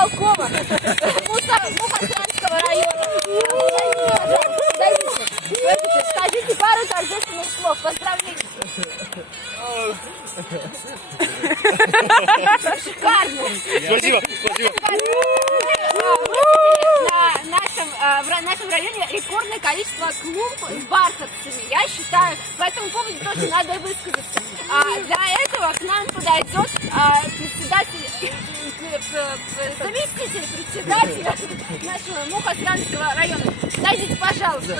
исполкома Мухосрансского района. Скажите пару торжественных слов. Поздравления. Шикарно. Спасибо, спасибо. В нашем районе рекордное количество клумб с бархатцами. Я считаю, по этому поводу тоже надо высказаться. Для этого к нам подойдет заместитель председателя нашего Мухосрансского района. Подойдите, пожалуйста.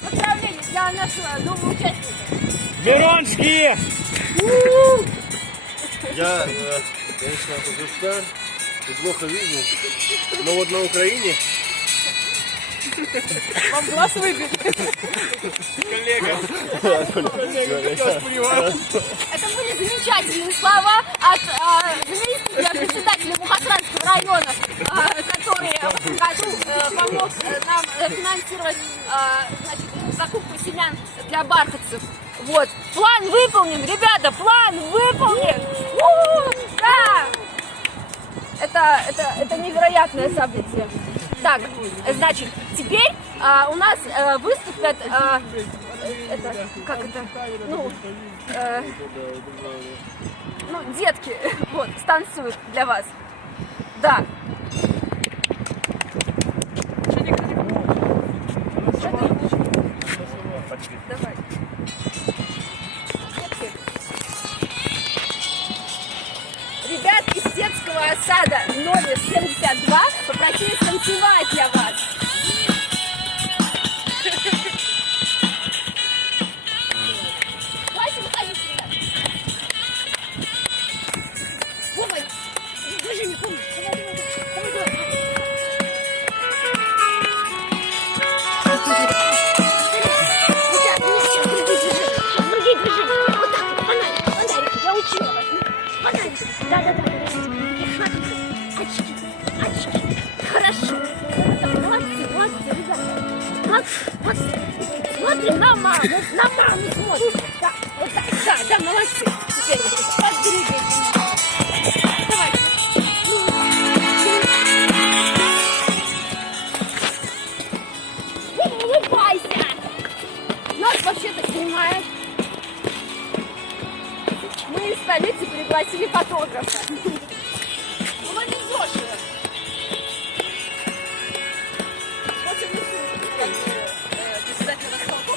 Поздравления для нашего нового участника. Миронский! Я, конечно, художник и плохо вижу, но вот на Украине... Вам глаз выбит. Коллега. Это были замечательные слова от заместителя председателя Мухосрансского района, который в этом году помог нам финансировать закупку семян для бархатцев. Вот. План выполнен, ребята, план выполнен! Да! Это невероятное событие. Так, значит, теперь у нас выступят, детки, вот, станцуют для вас. Да. Давай. Ребят из детского сада номер 72 попросили станцевать для вас. Давайте выходите, ребят. Вова, движение, помнишь? Другие движения. Вот так вот, фонарик. Я учила вас. Фонарик. Да. Очки. Хорошо. Молодцы, ребята. Смотрим на маму. Смотрим. Да, вот так. Да, молодцы. Теперь подвигаемся. Давайте. Улыбайся. Нас вообще-то снимают. Мы из столицы пригласили фотографа.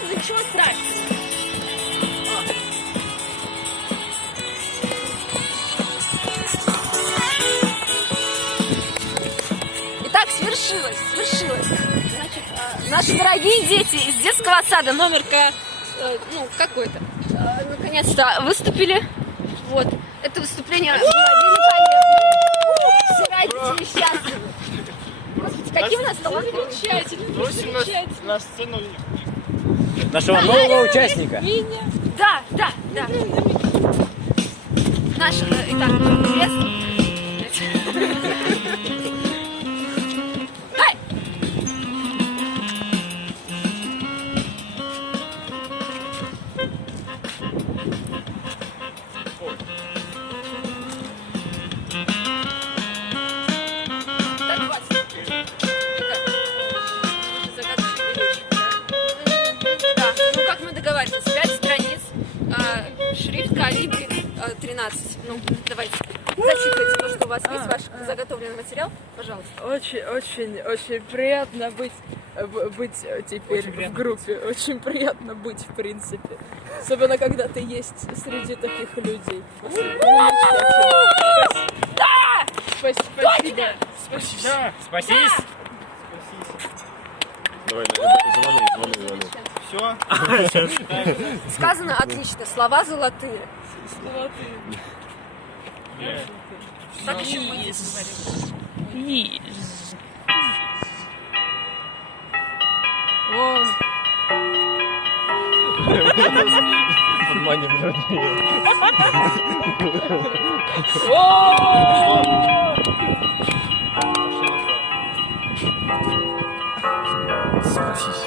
Ничего страшного. Итак, свершилось. Значит, наши дорогие дети из детского сада номер какой-то, наконец-то выступили. Вот. Это выступление было великолепно. Все родители счастливы. Господи, какие у нас замечательные. На сцену нашего нового участника. Да. Наш, итак, крест. Дай! Договаривались, 5 страниц, шрифт калибри 13. Ну, давайте, зачитывайте то, что у вас есть, ваш заготовленный материал, пожалуйста. Очень приятно быть теперь в группе. Очень приятно быть, в принципе. Особенно, когда ты есть среди таких людей. Да! Спасибо. Спасись. Давай, звони. все. Сказано отлично, слова золотые. Так еще мы не говорим. Вон. Подманим людей. Спасись.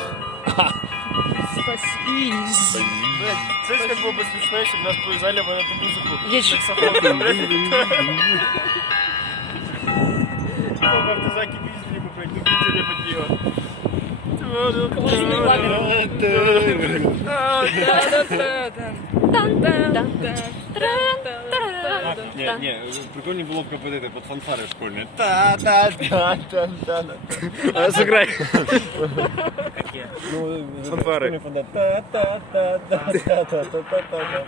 Спасись. Блядь, знаешь, как было бы смешно, если бы нас повязали бы на эту музыку? Есть. Саксофоном, блядь. В автозаке пиздили бы, блядь, любители бы пиво. Классный лагерь. Не, прикольнее было бы, как вот это, под фанфары школьные. Та-та-та-та-та. Сыграй. Фанфары. Та-та-та-та-та-та-та-та.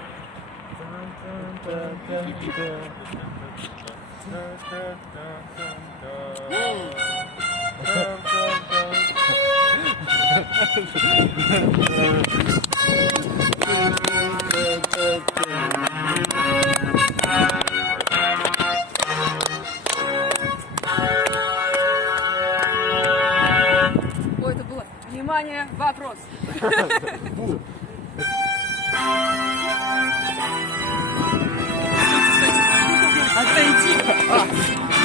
Ой, это было. Внимание, вопрос. Стойте.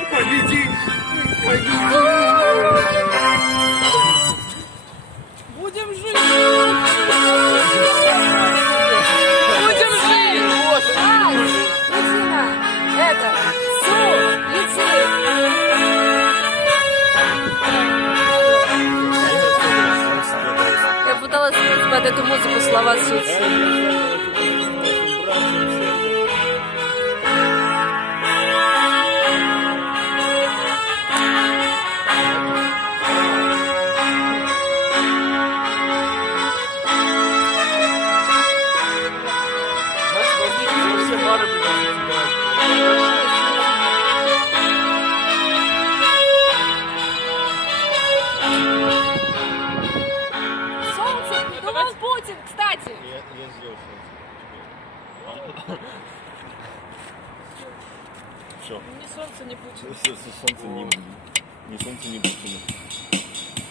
Отойди. Ой. Будем жить! Будем жить! Ай, Летина, это, я пыталась под эту музыку слова суть. Все бары, блядь. Солнце, думал Путин, кстати. Я сделал все. Ни солнце, ни Путин. Солнце не солнце, не Путин.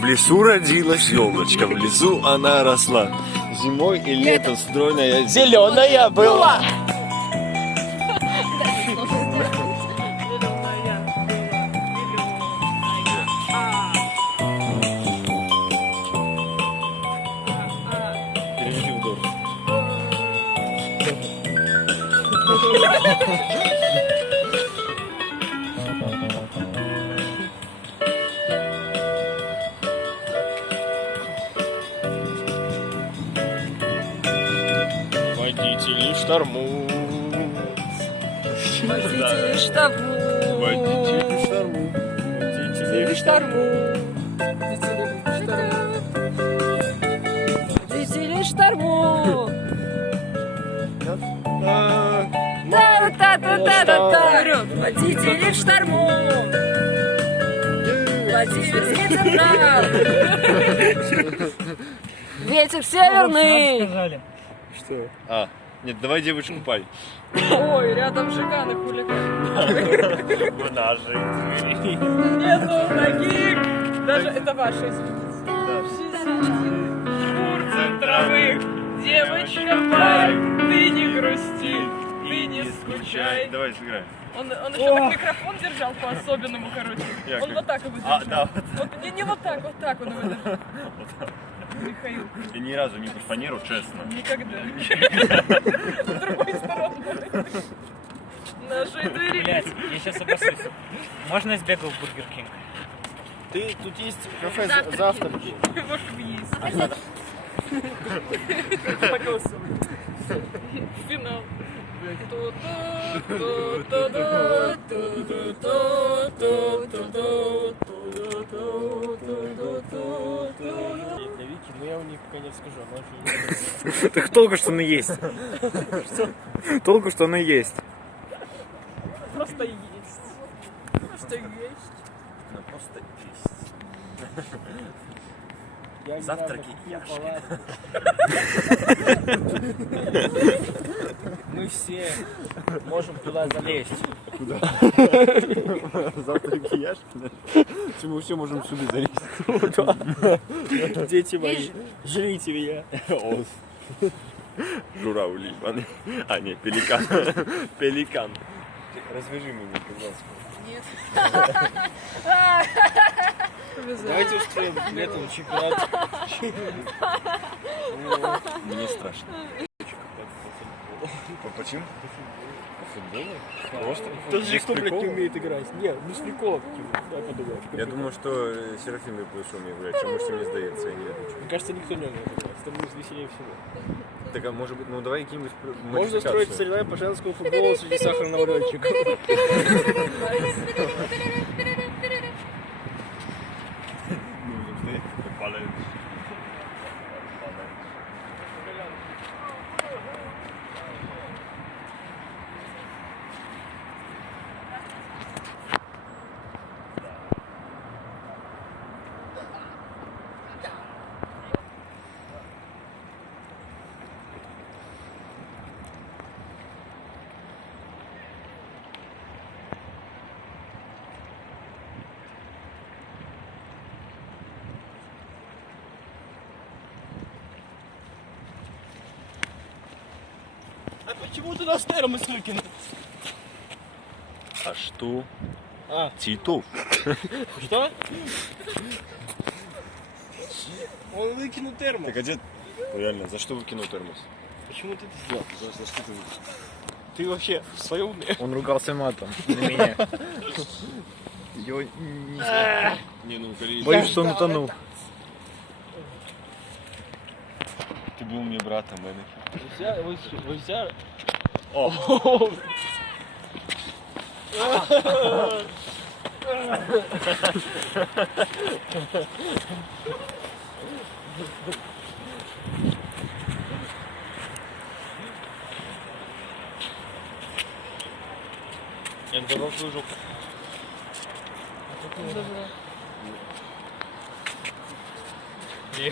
В лесу родилась елочка, в лесу она росла. Зимой и летом стройная зеленая была. Переведи в дор. Водители шторму. Водители шторму. Водители шторму. Водители шторму. Водители шторму. Та-та-та-та-та-та. Водители шторму. Владимир Централ. Ветер северный. Что? А, нет, давай девочку пай. Ой, рядом жиганы хулиганы. В нашей двери. Нету таких. Даже это ваши, извините. Шкур центровых. Девочка пай. Ты не грусти. Ты не скучай. Давай сыграем. Он еще так микрофон держал по-особенному, короче. Я Он как? вот так его А, держал. да. Вот, не вот так он его держал. Михаил, Я ни разу не под фанеру, честно. никогда. С другой стороны. Нашей двери. Блять, я сейчас обоссусь. Можно я сбегал в Бургер Кинг? Ты, тут есть кафе Завтраки. завтраки. Можем есть. Финал. Для Вики, но я у них пока не скажу, она очень... Так толку, что она есть. Толку, что она есть. Просто есть. Просто есть. Она просто есть. Завтраки Яшки. Мы все можем туда залезть. Завтраки Яшки? Чи ми все можемо сюди залізти? Дети мои, жрите меня. Журавль, а не, пеликан. Пеликан. Развяжи меня, пожалуйста. Давайте устроим летом чемпионат. Мне страшно. Почему? По футболу? Просто? Тот же Без кто, блядь, не прикола? умеет играть. Нет, без прикола. Я подумал. Я думаю, что Серафим лучше умеет играть, чем может мне сдается, я не верю. Мне кажется, никто не умеет играть. Становится веселее всего. Так, а может быть, ну давай какие-нибудь Можно строить соревнования по женскому футболу среди сахарного летчика. А почему ты нас термос выкинул? А что? А. Титов. Что? Он выкинул термос. Так, а где... Реально, за что выкинул термос? Почему ты это сделал? За что ты выкинул? Ты вообще в своем уме? Он ругался матом на меня. Не, ну, Корей, Боюсь, что он утонул. ты был мне братом, Эми. Вы взяли? Я давал свою жопу. Я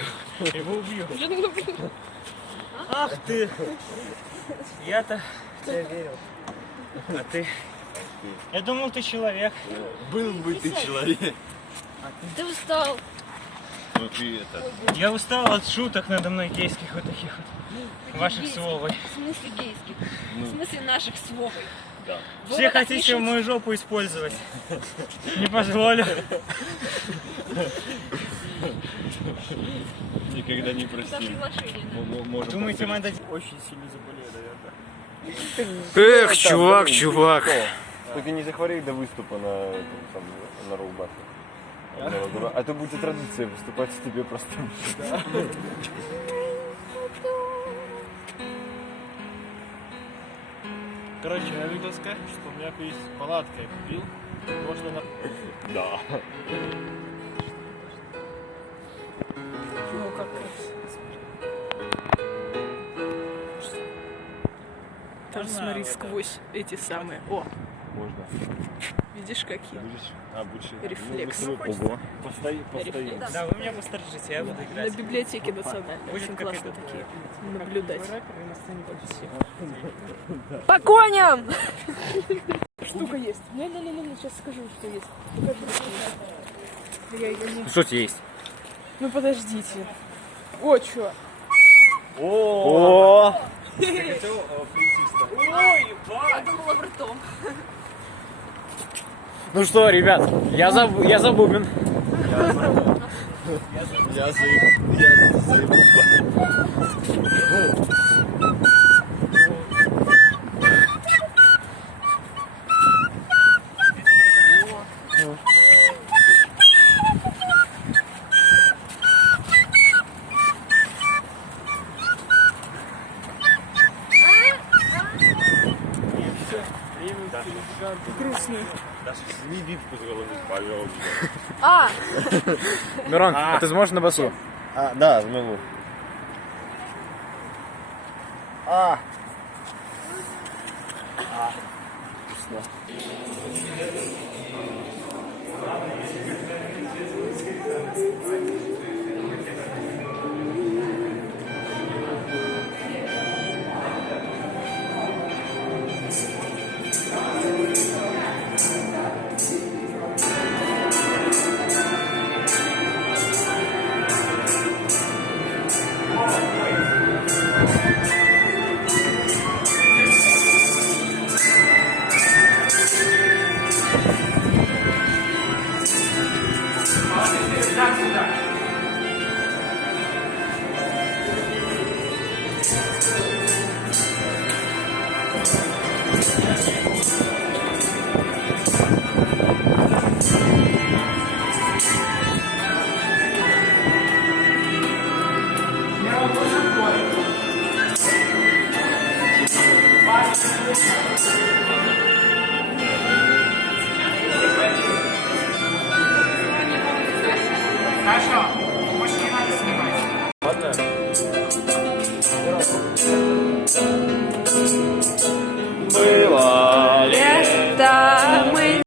его убью. Ах ты! Я-то в тебя верил. А ты? Я думал, ты человек. Был бы ты человек. Ты устал. Ну ты это... Я устал от шуток надо мной гейских вот таких вот. Ваших свовой. В смысле гейских? В смысле наших свовой. Да. Вы Все вот так хотите не мою жопу использовать. Не позволю. Никогда не шутите за простим. приглашение. Можем Думаете, мы повторить. дадим? Очень сильно заболел, наверное. Эх, чувак. Только не захворей до выступа на Роубаке. А то будет традиция выступать с тебе простым. Короче, я хотел сказать, что у меня есть палатка, я купил. Можно на... Да. Ну как? Там смотри сквозь эти самые. О, Можно. видишь какие? Будешь? Рефлекс. Ого. Постоим. Рефлекс. Да, вы меня посторожите, я буду На играть. библиотеке национальной. Будет Очень как классно это, такие. Наблюдать. По коням! Штука есть. Не, сейчас скажу, что есть. Я ее не... Что тебе есть? Ну подождите. О, чё? О! Я думала в ртом. Ну что, ребят, я за бубен. Я заебал. Грустный. Даже сними битку с головы, пожалуйста. А, Мирон, а ты сможешь на басу? Да, смогу.